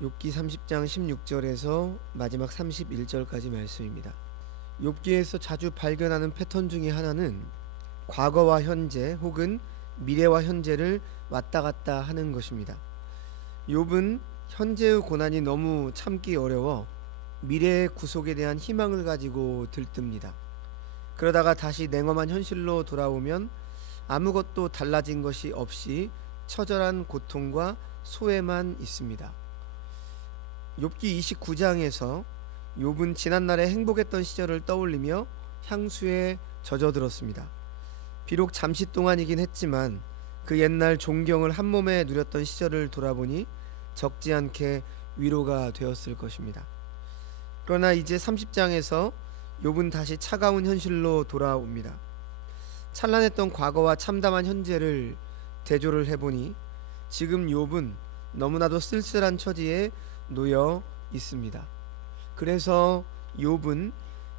욥기 30장 16절에서 마지막 31절까지 말씀입니다. 욥기에서 자주 발견하는 패턴 중에 하나는 과거와 현재 혹은 미래와 현재를 왔다 갔다 하는 것입니다. 욥은 현재의 고난이 너무 참기 어려워 미래의 구속에 대한 희망을 가지고 들뜹니다. 그러다가 다시 냉엄한 현실로 돌아오면 아무것도 달라진 것이 없이 처절한 고통과 소외만 있습니다. 욥기 29장에서 욥은 지난날에 행복했던 시절을 떠올리며 향수에 젖어들었습니다. 비록 잠시 동안이긴 했지만 그 옛날 존경을 한 몸에 누렸던 시절을 돌아보니 적지 않게 위로가 되었을 것입니다. 그러나 이제 30장에서 욥은 다시 차가운 현실로 돌아옵니다. 찬란했던 과거와 참담한 현재를 대조를 해보니 지금 욥은 너무나도 쓸쓸한 처지에 놓여 있습니다. 그래서 욥은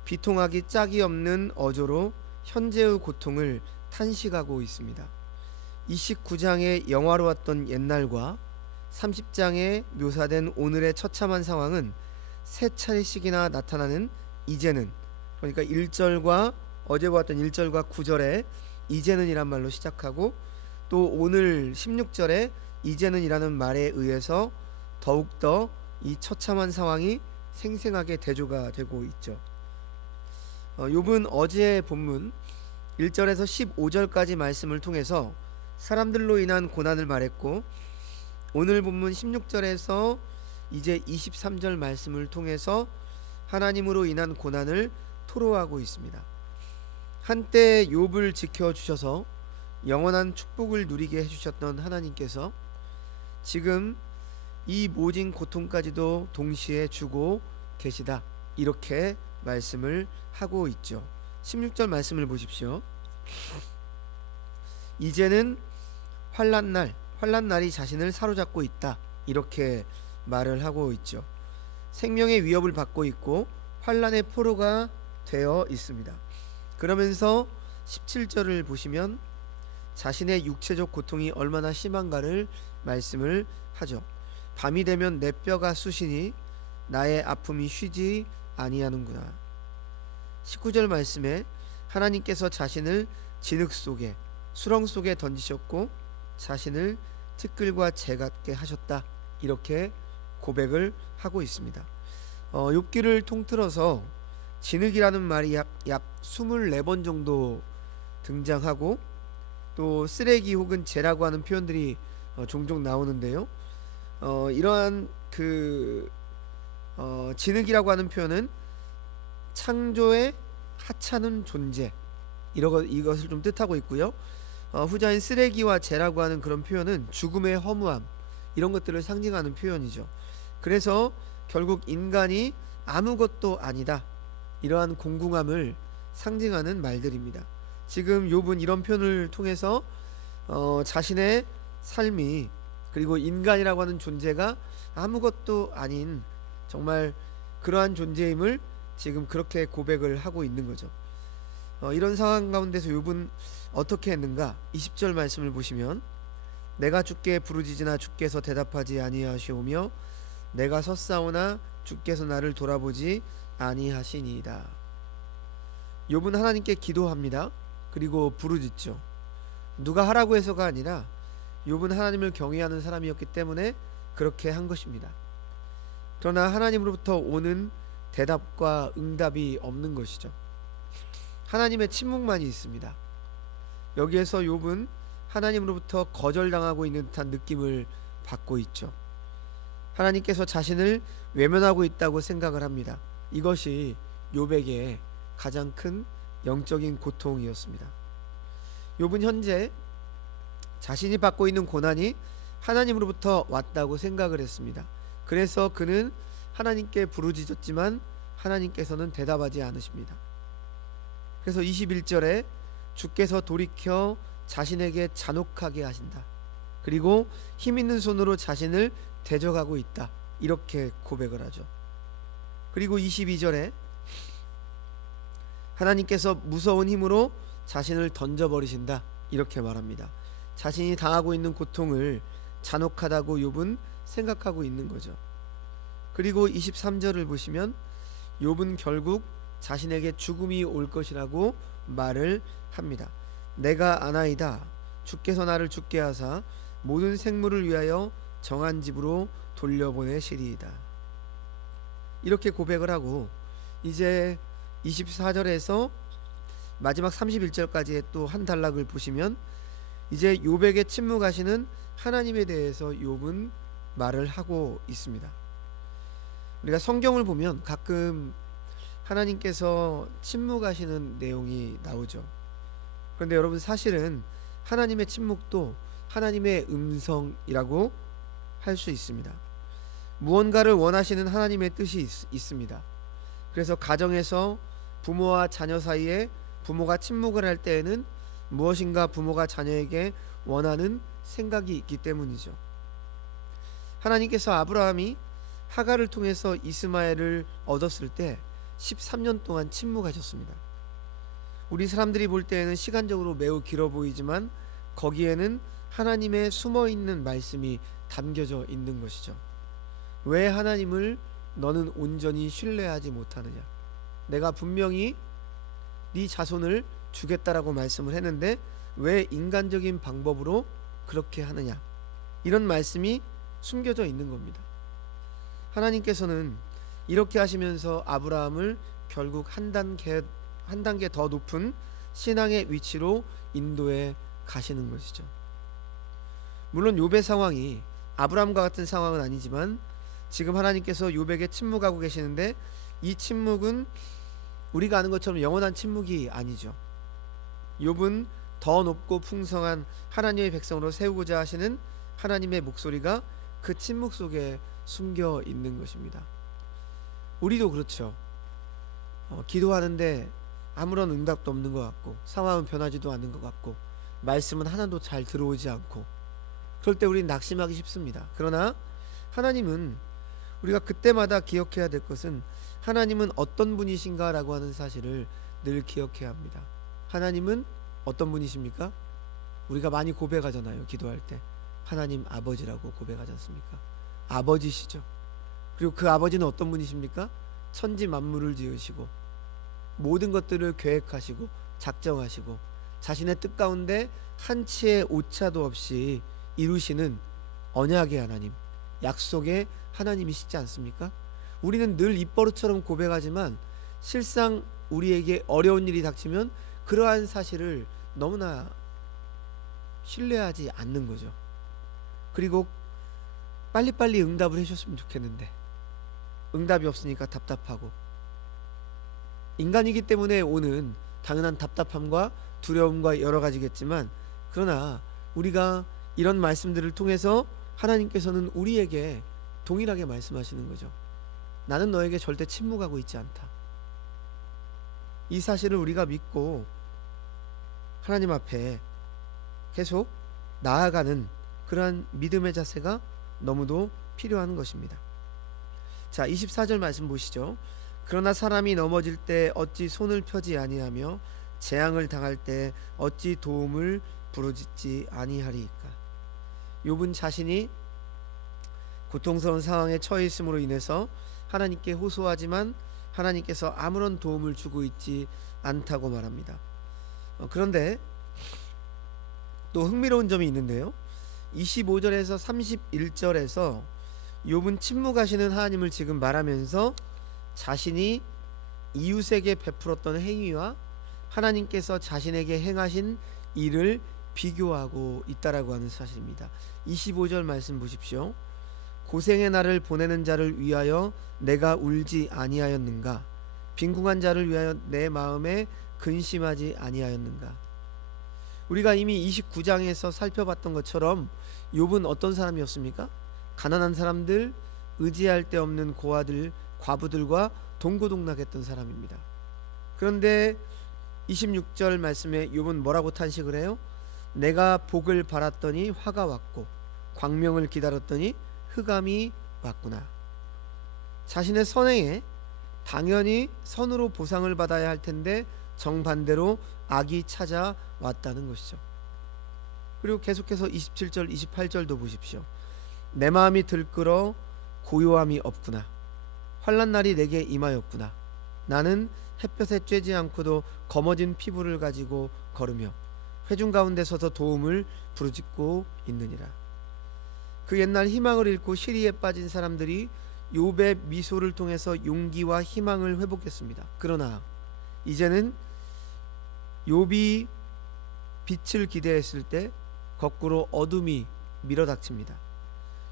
비통하기 짝이 없는 어조로 현재의 고통을 탄식하고 있습니다. 29장의 영화로웠던 옛날과 30장에 묘사된 오늘의 처참한 상황은 세 차례씩이나 나타나는 이제는, 그러니까 1절과 어제 보았던 1절과 9절에 이제는 이란 말로 시작하고 또 오늘 16절에 이제는 이라는 말에 의해서 더욱더 이 처참한 상황이 생생하게 대조가 되고 있죠. 욥은 어제 본문 1절에서 15절까지 말씀을 통해서 사람들로 인한 고난을 말했고, 오늘 본문 16절에서 이제 23절 말씀을 통해서 하나님으로 인한 고난을 토로하고 있습니다. 한때 욥을 지켜주셔서 영원한 축복을 누리게 해주셨던 하나님께서 지금 이 모진 고통까지도 동시에 주고 계시다, 이렇게 말씀을 하고 있죠. 16절 말씀을 보십시오. 이제는 환난날이 자신을 사로잡고 있다, 이렇게 말을 하고 있죠. 생명의 위협을 받고 있고 환난의 포로가 되어 있습니다. 그러면서 17절을 보시면 자신의 육체적 고통이 얼마나 심한가를 말씀을 하죠. 밤이 되면 내 뼈가 쑤시니 나의 아픔이 쉬지 아니하는구나. 19절 말씀에 하나님께서 자신을 진흙 속에 수렁 속에 던지셨고 자신을 티끌과 재 같게 하셨다, 이렇게 고백을 하고 있습니다. 욥기를 통틀어서 진흙이라는 말이 약 24번 정도 등장하고 또 쓰레기 혹은 재라고 하는 표현들이 종종 나오는데요. 이러한 진흙이라고 하는 표현은 창조의 하찮은 존재, 이것을 좀 뜻하고 있고요. 후자인 쓰레기와 재라고 하는 그런 표현은 죽음의 허무함, 이런 것들을 상징하는 표현이죠. 그래서 결국 인간이 아무것도 아니다, 이러한 공공함을 상징하는 말들입니다. 지금 욥은 이런 표현을 통해서 자신의 삶이, 그리고 인간이라고 하는 존재가 아무것도 아닌 정말 그러한 존재임을 지금 그렇게 고백을 하고 있는 거죠. 이런 상황 가운데서 욥은 어떻게 했는가? 20절 말씀을 보시면 내가 주께 부르짖으나 주께서 대답하지 아니하시오며 내가 섰사오나 주께서 나를 돌아보지 아니하시니이다. 욥은 하나님께 기도합니다. 그리고 부르짖죠. 누가 하라고 해서가 아니라 욥은 하나님을 경외하는 사람이었기 때문에 그렇게 한 것입니다. 그러나 하나님으로부터 오는 대답과 응답이 없는 것이죠. 하나님의 침묵만이 있습니다. 여기에서 욥은 하나님으로부터 거절당하고 있는 듯한 느낌을 받고 있죠. 하나님께서 자신을 외면하고 있다고 생각을 합니다. 이것이 욥에게 가장 큰 영적인 고통이었습니다. 욥은 현재 자신이 받고 있는 고난이 하나님으로부터 왔다고 생각을 했습니다. 그래서 그는 하나님께 부르짖었지만 하나님께서는 대답하지 않으십니다. 그래서 21절에 주께서 돌이켜 자신에게 잔혹하게 하신다, 그리고 힘있는 손으로 자신을 대적하고 있다, 이렇게 고백을 하죠. 그리고 22절에 하나님께서 무서운 힘으로 자신을 던져버리신다, 이렇게 말합니다. 자신이 당하고 있는 고통을 잔혹하다고 욥은 생각하고 있는 거죠. 그리고 23절을 보시면 욥은 결국 자신에게 죽음이 올 것이라고 말을 합니다. 내가 아나이다. 주께서 나를 죽게 하사 모든 생물을 위하여 정한 집으로 돌려보내시리이다. 이렇게 고백을 하고 이제 24절에서 마지막 31절까지의 또 한 단락을 보시면 이제 욥에게 침묵하시는 하나님에 대해서 욥은 말을 하고 있습니다. 우리가 성경을 보면 가끔 하나님께서 침묵하시는 내용이 나오죠. 그런데 여러분, 사실은 하나님의 침묵도 하나님의 음성이라고 할 수 있습니다. 무언가를 원하시는 하나님의 뜻이 있습니다. 그래서 가정에서 부모와 자녀 사이에 부모가 침묵을 할 때에는 무엇인가 부모가 자녀에게 원하는 생각이 있기 때문이죠. 하나님께서 아브라함이 하갈을 통해서 이스마엘을 얻었을 때 13년 동안 침묵하셨습니다. 우리 사람들이 볼 때에는 시간적으로 매우 길어 보이지만 거기에는 하나님의 숨어있는 말씀이 담겨져 있는 것이죠. 왜 하나님을 너는 온전히 신뢰하지 못하느냐? 내가 분명히 네 자손을 주겠다라고 말씀을 했는데 왜 인간적인 방법으로 그렇게 하느냐? 이런 말씀이 숨겨져 있는 겁니다. 하나님께서는 이렇게 하시면서 아브라함을 결국 한 단계 더 높은 신앙의 위치로 인도해 가시는 것이죠. 물론 욥의 상황이 아브라함과 같은 상황은 아니지만 지금 하나님께서 욥에게 침묵하고 계시는데 이 침묵은 우리가 아는 것처럼 영원한 침묵이 아니죠. 욥은 더 높고 풍성한 하나님의 백성으로 세우고자 하시는 하나님의 목소리가 그 침묵 속에 숨겨 있는 것입니다. 우리도 그렇죠. 기도하는데 아무런 응답도 없는 것 같고 상황은 변하지도 않는 것 같고 말씀은 하나도 잘 들어오지 않고 그럴 때 우리는 낙심하기 쉽습니다. 그러나 하나님은 우리가 그때마다 기억해야 될 것은 하나님은 어떤 분이신가 라고 하는 사실을 늘 기억해야 합니다. 하나님은 어떤 분이십니까? 우리가 많이 고백하잖아요. 기도할 때 하나님 아버지라고 고백하지 않습니까? 아버지시죠. 그리고 그 아버지는 어떤 분이십니까? 천지 만물을 지으시고 모든 것들을 계획하시고 작정하시고 자신의 뜻 가운데 한치의 오차도 없이 이루시는 언약의 하나님, 약속의 하나님이시지 않습니까? 우리는 늘 입버릇처럼 고백하지만 실상 우리에게 어려운 일이 닥치면 그러한 사실을 너무나 신뢰하지 않는 거죠. 그리고 빨리빨리 응답을 해줬으면 좋겠는데 응답이 없으니까 답답하고, 인간이기 때문에 오는 당연한 답답함과 두려움과 여러 가지겠지만, 그러나 우리가 이런 말씀들을 통해서 하나님께서는 우리에게 동일하게 말씀하시는 거죠. 나는 너에게 절대 침묵하고 있지 않다. 이 사실을 우리가 믿고 하나님 앞에 계속 나아가는 그러한 믿음의 자세가 너무도 필요한 것입니다. 자, 24절 말씀 보시죠. 그러나 사람이 넘어질 때 어찌 손을 펴지 아니하며 재앙을 당할 때 어찌 도움을 부르짖지 아니하리이까. 욥은 자신이 고통스러운 상황에 처해 있음으로 인해서 하나님께 호소하지만 하나님께서 아무런 도움을 주고 있지 않다고 말합니다. 그런데 또 흥미로운 점이 있는데요. 25절에서 31절에서 욥은 침묵하시는 하나님을 지금 말하면서 자신이 이웃에게 베풀었던 행위와 하나님께서 자신에게 행하신 일을 비교하고 있다라고 하는 사실입니다. 25절 말씀 보십시오. 고생의 날을 보내는 자를 위하여 내가 울지 아니하였는가? 빈궁한 자를 위하여 내 마음에 근심하지 아니하였는가? 우리가 이미 29장에서 살펴봤던 것처럼 욥은 어떤 사람이었습니까? 가난한 사람들, 의지할 데 없는 고아들, 과부들과 동고동락했던 사람입니다. 그런데 26절 말씀에 욥은 뭐라고 탄식을 해요? 내가 복을 바랐더니 화가 왔고 광명을 기다렸더니 흑암이 왔구나. 자신의 선행에 당연히 선으로 보상을 받아야 할 텐데 정반대로 악이 찾아왔다는 것이죠. 그리고 계속해서 27절 28절도 보십시오. 내 마음이 들끓어 고요함이 없구나. 환난 날이 내게 임하였구나. 나는 햇볕에 쬐지 않고도 검어진 피부를 가지고 걸으며 회중 가운데 서서 도움을 부르짖고 있느니라. 그 옛날 희망을 잃고 시리에 빠진 사람들이 욥의 미소를 통해서 용기와 희망을 회복했습니다. 그러나 이제는 욥이 빛을 기대했을 때 거꾸로 어둠이 밀어닥칩니다.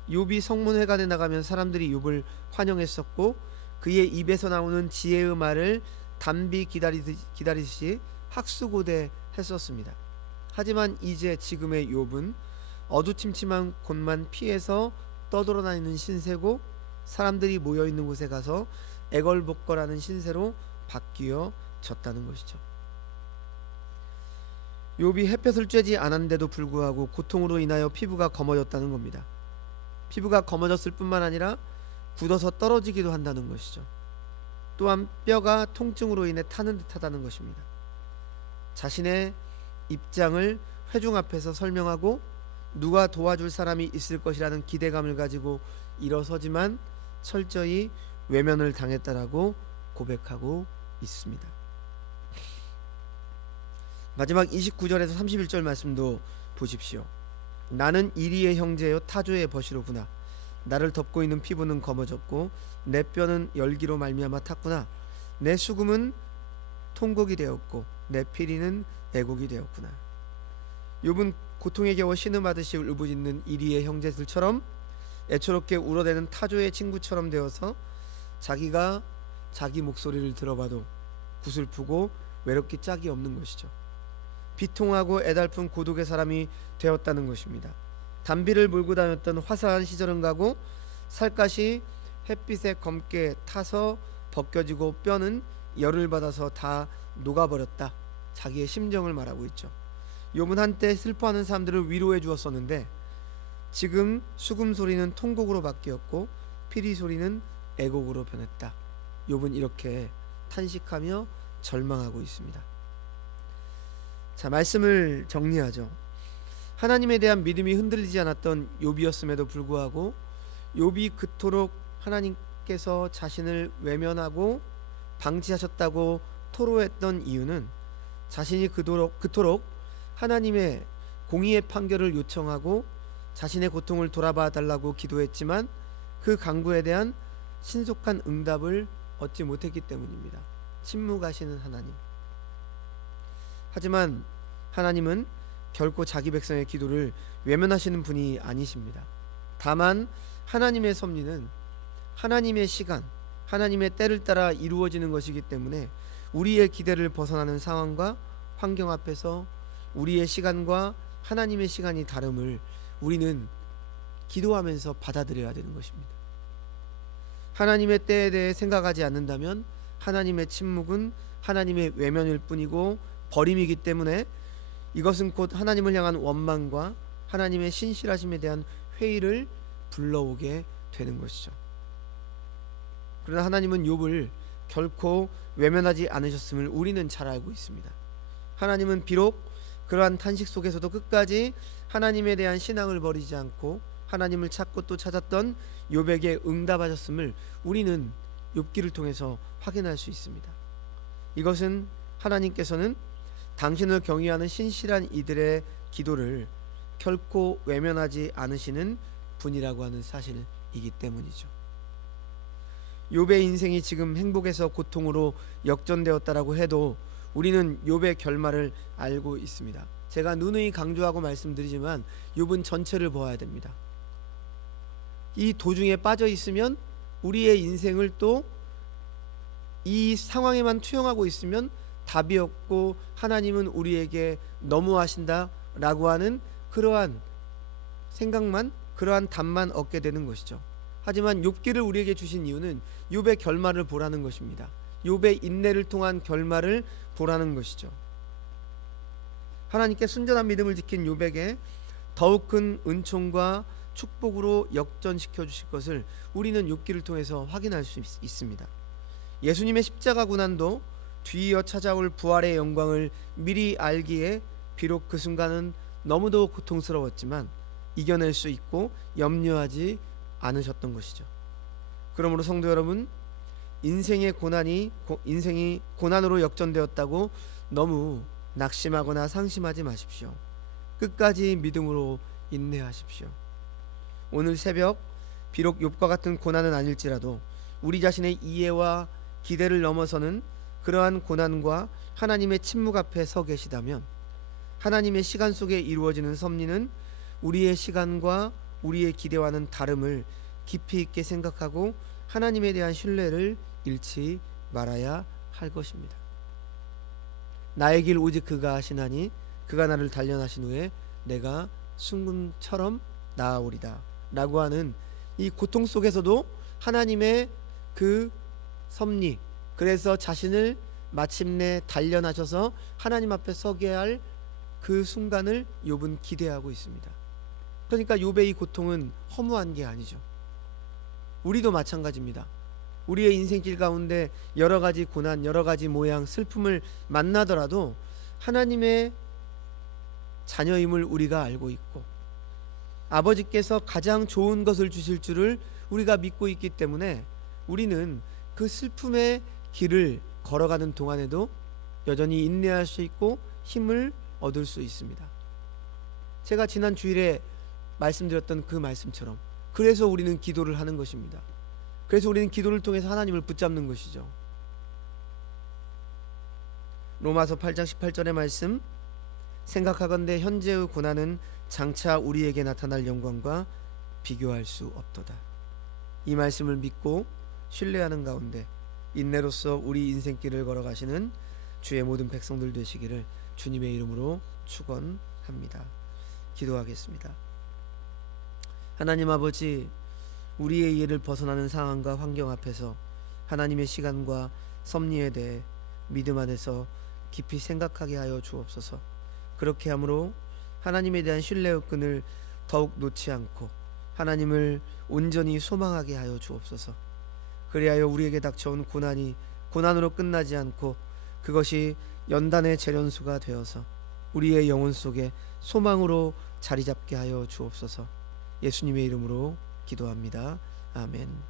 욥이 성문회관에 나가면 사람들이 욥을 환영했었고 그의 입에서 나오는 지혜의 말을 담비 기다리듯이 학수고대했었습니다. 하지만 이제 지금의 욥은 어두침침한 곳만 피해서 떠돌아다니는 신세고 사람들이 모여있는 곳에 가서 애걸복걸하는 신세로 바뀌어졌다는 것이죠. 욥이 햇볕을 쬐지 않았는데도 불구하고 고통으로 인하여 피부가 검어졌다는 겁니다. 피부가 검어졌을 뿐만 아니라 굳어서 떨어지기도 한다는 것이죠. 또한 뼈가 통증으로 인해 타는 듯하다는 것입니다. 자신의 입장을 회중 앞에서 설명하고 누가 도와줄 사람이 있을 것이라는 기대감을 가지고 일어서지만 철저히 외면을 당했다라고 고백하고 있습니다. 마지막 29절에서 31절 말씀도 보십시오. 나는 이리의 형제요 타조의 벗이로구나. 나를 덮고 있는 피부는 검어졌고 내 뼈는 열기로 말미암아 탔구나. 내 수금은 통곡이 되었고 내 피리는 애곡이 되었구나. 욥은 고통에 겨워 신음하듯이 울부짖는 이리의 형제들처럼 애처롭게 울어대는 타조의 친구처럼 되어서 자기가 자기 목소리를 들어봐도 구슬프고 외롭기 짝이 없는 것이죠. 비통하고 애달픈 고독의 사람이 되었다는 것입니다. 담비를 몰고 다녔던 화사한 시절은 가고 살갗이 햇빛에 검게 타서 벗겨지고 뼈는 열을 받아서 다 녹아버렸다. 자기의 심정을 말하고 있죠. 욥은 한때 슬퍼하는 사람들을 위로해 주었었는데 지금 수금 소리는 통곡으로 바뀌었고 피리 소리는 애곡으로 변했다. 욥은 이렇게 탄식하며 절망하고 있습니다. 자, 말씀을 정리하죠. 하나님에 대한 믿음이 흔들리지 않았던 욥이었음에도 불구하고 욥이 그토록 하나님께서 자신을 외면하고 방치하셨다고 토로했던 이유는 자신이 그토록 하나님의 공의의 판결을 요청하고 자신의 고통을 돌아봐 달라고 기도했지만 그 간구에 대한 신속한 응답을 얻지 못했기 때문입니다. 침묵하시는 하나님. 하지만 하나님은 결코 자기 백성의 기도를 외면하시는 분이 아니십니다. 다만 하나님의 섭리는 하나님의 시간, 하나님의 때를 따라 이루어지는 것이기 때문에 우리의 기대를 벗어나는 상황과 환경 앞에서 우리의 시간과 하나님의 시간이 다름을 우리는 기도하면서 받아들여야 되는 것입니다. 하나님의 때에 대해 생각하지 않는다면 하나님의 침묵은 하나님의 외면일 뿐이고 버림이기 때문에 이것은 곧 하나님을 향한 원망과 하나님의 신실하심에 대한 회의를 불러오게 되는 것이죠. 그러나 하나님은 욥을 결코 외면하지 않으셨음을 우리는 잘 알고 있습니다. 하나님은 비록 그러한 탄식 속에서도 끝까지 하나님에 대한 신앙을 버리지 않고 하나님을 찾고 또 찾았던 욥에게 응답하셨음을 우리는 욥기를 통해서 확인할 수 있습니다. 이것은 하나님께서는 당신을 경외하는 신실한 이들의 기도를 결코 외면하지 않으시는 분이라고 하는 사실이기 때문이죠. 욥의 인생이 지금 행복에서 고통으로 역전되었다라고 해도 우리는 욥의 결말을 알고 있습니다. 제가 누누이 강조하고 말씀드리지만 욥은 전체를 보아야 됩니다. 이 도중에 빠져 있으면 우리의 인생을 또 이 상황에만 투영하고 있으면 답이 없고 하나님은 우리에게 너무하신다라고 하는 그러한 생각만, 그러한 답만 얻게 되는 것이죠. 하지만 욥기를 우리에게 주신 이유는 욥의 결말을 보라는 것입니다. 욥의 인내를 통한 결말을 보라는 것이죠. 하나님께 순전한 믿음을 지킨 욥에게 더욱 큰 은총과 축복으로 역전시켜 주실 것을 우리는 욥기를 통해서 확인할 수 있습니다. 예수님의 십자가 고난도 뒤이어 찾아올 부활의 영광을 미리 알기에 비록 그 순간은 너무도 고통스러웠지만 이겨낼 수 있고 염려하지 않으셨던 것이죠. 그러므로 성도 여러분, 인생이 고난으로 역전되었다고 너무 낙심하거나 상심하지 마십시오. 끝까지 믿음으로 인내하십시오. 오늘 새벽 비록 욥과 같은 고난은 아닐지라도 우리 자신의 이해와 기대를 넘어서는 그러한 고난과 하나님의 침묵 앞에 서 계시다면 하나님의 시간 속에 이루어지는 섭리는 우리의 시간과 우리의 기대와는 다름을 깊이 있게 생각하고 하나님에 대한 신뢰를 잃지 말아야 할 것입니다. 나의 길 오직 그가 하시나니 그가 나를 단련하신 후에 내가 순금처럼 나아오리다 라고 하는 이 고통 속에서도 하나님의 그 섭리, 그래서 자신을 마침내 단련하셔서 하나님 앞에 서게 할 그 순간을 욥은 기대하고 있습니다. 그러니까 욥의 이 고통은 허무한 게 아니죠. 우리도 마찬가지입니다. 우리의 인생길 가운데 여러 가지 고난, 여러 가지 모양, 슬픔을 만나더라도 하나님의 자녀임을 우리가 알고 있고 아버지께서 가장 좋은 것을 주실 줄을 우리가 믿고 있기 때문에 우리는 그 슬픔의 길을 걸어가는 동안에도 여전히 인내할 수 있고 힘을 얻을 수 있습니다. 제가 지난 주일에 말씀드렸던 그 말씀처럼 그래서 우리는 기도를 하는 것입니다. 그래서 우리는 기도를 통해서 하나님을 붙잡는 것이죠. 로마서 8장 18절의 말씀, 생각하건대 현재의 고난은 장차 우리에게 나타날 영광과 비교할 수 없도다. 이 말씀을 믿고 신뢰하는 가운데 인내로서 우리 인생길을 걸어가시는 주의 모든 백성들 되시기를 주님의 이름으로 축원합니다. 기도하겠습니다. 하나님 아버지, 우리의 이해를 벗어나는 상황과 환경 앞에서 하나님의 시간과 섭리에 대해 믿음 안에서 깊이 생각하게 하여 주옵소서. 그렇게 함으로 하나님에 대한 신뢰의 끈을 더욱 놓지 않고 하나님을 온전히 소망하게 하여 주옵소서. 그리하여 우리에게 닥쳐온 고난이 고난으로 끝나지 않고 그것이 연단의 재련수가 되어서 우리의 영혼 속에 소망으로 자리 잡게 하여 주옵소서. 예수님의 이름으로 기도합니다. 아멘.